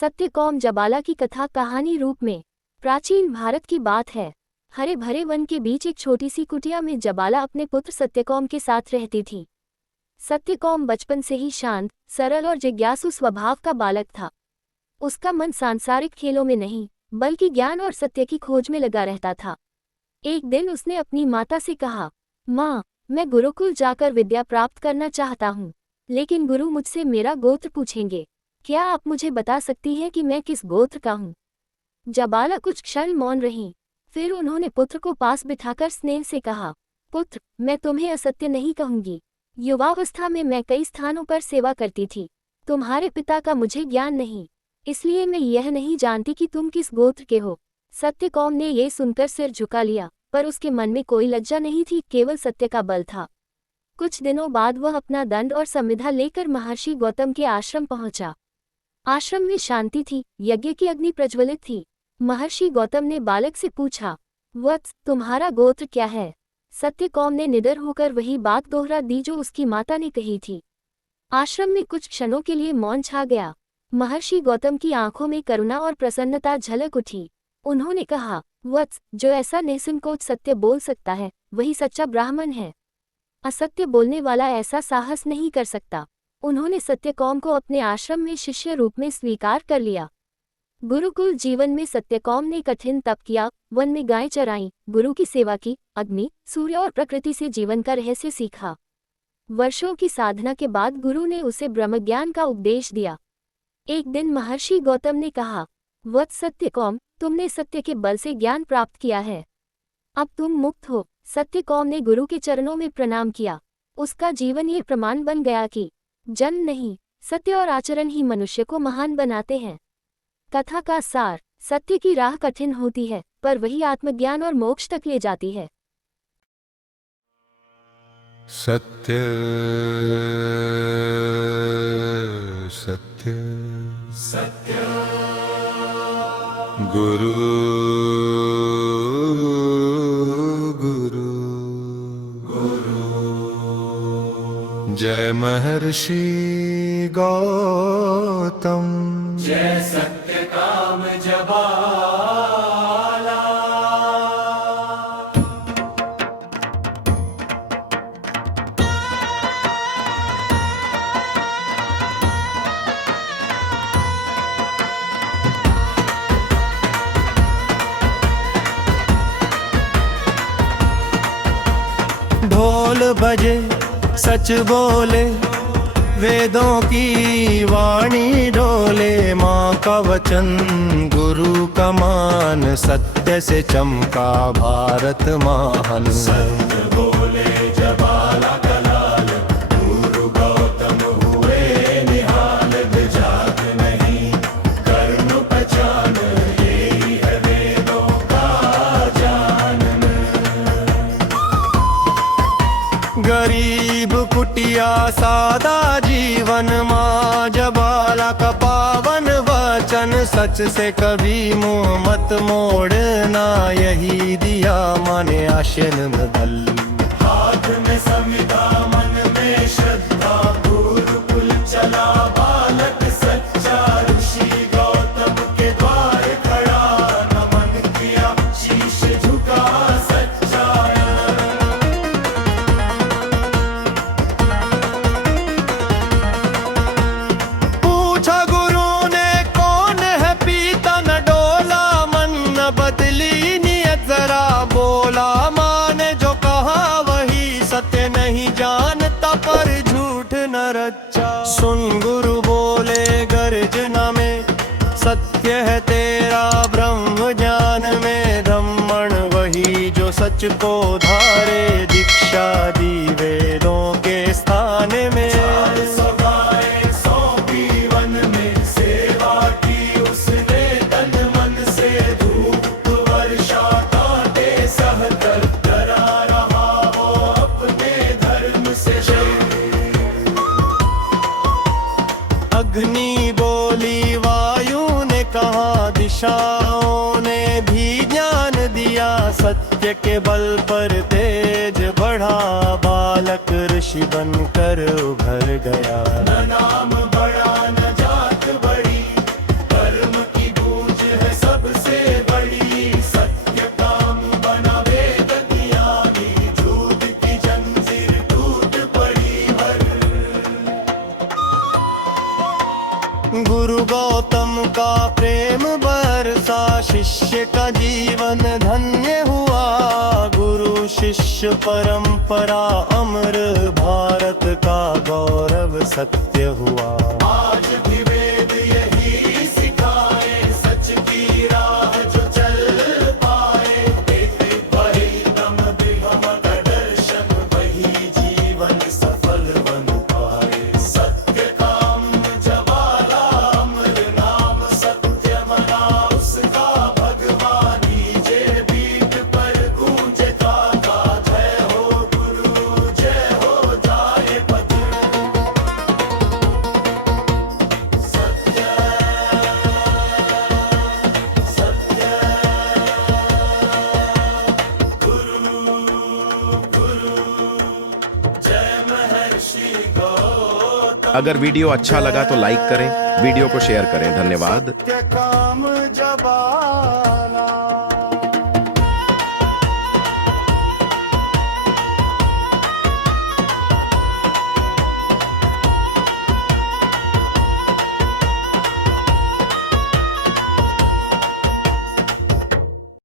सत्यकौम जबाला की कथा कहानी रूप में। प्राचीन भारत की बात है। हरे भरे वन के बीच एक छोटी सी कुटिया में जबाला अपने पुत्र सत्यकौम के साथ रहती थी। सत्यकौम बचपन से ही शांत, सरल और जिज्ञासु स्वभाव का बालक था। उसका मन सांसारिक खेलों में नहीं, बल्कि ज्ञान और सत्य की खोज में लगा रहता था। एक दिन उसने अपनी माता से कहा, माँ, मैं गुरुकुल जाकर विद्या प्राप्त करना चाहता हूँ, लेकिन गुरु मुझसे मेरा गोत्र पूछेंगे। क्या आप मुझे बता सकती हैं कि मैं किस गोत्र का हूँ? जबाला कुछ क्षण मौन रही। फिर उन्होंने पुत्र को पास बिठाकर स्नेह से कहा, पुत्र, मैं तुम्हें असत्य नहीं कहूंगी। युवावस्था में मैं कई स्थानों पर सेवा करती थी। तुम्हारे पिता का मुझे ज्ञान नहीं, इसलिए मैं यह नहीं जानती कि तुम किस गोत्र के हो। सत्यकौम ने ये सुनकर सिर झुका लिया, पर उसके मन में कोई लज्जा नहीं थी, केवल सत्य का बल था। कुछ दिनों बाद वह अपना दंड और संविधा लेकर महर्षि गौतम के आश्रम पहुंचा। आश्रम में शांति थी, यज्ञ की अग्नि प्रज्वलित थी। महर्षि गौतम ने बालक से पूछा, वत्स, तुम्हारा गोत्र क्या है? सत्यकौम ने निडर होकर वही बात दोहरा दी जो उसकी माता ने कही थी। आश्रम में कुछ क्षणों के लिए मौन छा गया। महर्षि गौतम की आंखों में करुणा और प्रसन्नता झलक उठी। उन्होंने कहा, वत्स, जो ऐसा निसंकोच सत्य बोल सकता है, वही सच्चा ब्राह्मण है। असत्य बोलने वाला ऐसा साहस नहीं कर सकता। उन्होंने सत्यकौम को अपने आश्रम में शिष्य रूप में स्वीकार कर लिया। गुरुकुल जीवन में सत्यकौम ने कठिन तप किया, वन में गायें चराईं, गुरु की सेवा की, अग्नि, सूर्य और प्रकृति से जीवन का रहस्य सीखा। वर्षों की साधना के बाद गुरु ने उसे ब्रह्मज्ञान का उपदेश दिया। एक दिन महर्षि गौतम ने कहा, वत्स सत्यकौम, तुमने सत्य के बल से ज्ञान प्राप्त किया है। अब तुम मुक्त हो। सत्यकौम ने गुरु के चरणों में प्रणाम किया। उसका जीवन ये प्रमाण बन गया कि जन्म नहीं, सत्य और आचरण ही मनुष्य को महान बनाते हैं। कथा का सार, सत्य की राह कठिन होती है, पर वही आत्मज्ञान और मोक्ष तक ले जाती है। सत्य सत्य सत्य गुरु गुरु गुरु। जय महर्षि गौतम, जय सत्यकाम जबाला। ढोल बजे, सच बोले, वेदों की वाणी डोले। माँ का वचन, गुरु का मान, सत्य से चमका भारत महान। सत्य बोले जबाला का लाल, गुरु गौतम हुए निहाल। जात नहीं कर्म पहचान, यही है वेदों का जानन। गरीब कुटिया सादा जीवन, माँ जबाला का पावन वचन। सच से कभी मुँह मत मोड़ना, यही दिया माने आशन बदल। हाथ में संविधा, मन में श्रद्धा, गुरुकुल चला बालक सच्चा। ऋषि गौतम के द्वार खड़ा, नमन किया, शीश झुका सच्चा। पूछा गुरु ने कौन है पीता, न डोला मन, न बदली नियत जरा। बोला माने जो कहा वही, सत्य नहीं जानता पर झूठ न रचा। सुन गुरु बोले गर्जना में, सत्य है तेरा ब्रह्म ज्ञान में। ब्राह्मण वही जो सच को धारे, दीक्षा दी वेदों के स्थान में। सौगाएं सौंपी वन में, सेवा की उसने तन मन से। धूप वर्षा कांटे सहकर, डरा रहा वो अपने धर्म से। अग्नि बोली, वायु ने कहा, दिशाओं ने भी ज्ञान दिया। सत्य के बल पर तेज बढ़ा, बालक ऋषि बनकर उभर गया। न नाम बड़ा न जात बड़ी, पर गौतम का प्रेम बरसा, शिष्य का जीवन धन्य हुआ। गुरु शिष्य परंपरा अमर, भारत का गौरव सत्य हुआ। आज भी वेद यही सिखाए, सच की राह जो चल पाए। एक वही दम विभम का दर्शन, वही जीवन सफल बन पाए। सत्य काम जवाला अमर नाम, सत्य मना उसका भगवानी। जय बीट पर गूंजे ताका, जय हो गुरु जय हो जाए पथ। सत्य सत्य गुरु गुरु जय महर्षि गौतम। अगर वीडियो अच्छा लगा तो लाइक करें, वीडियो को शेयर करें। धन्यवाद। सत्य काम जवाला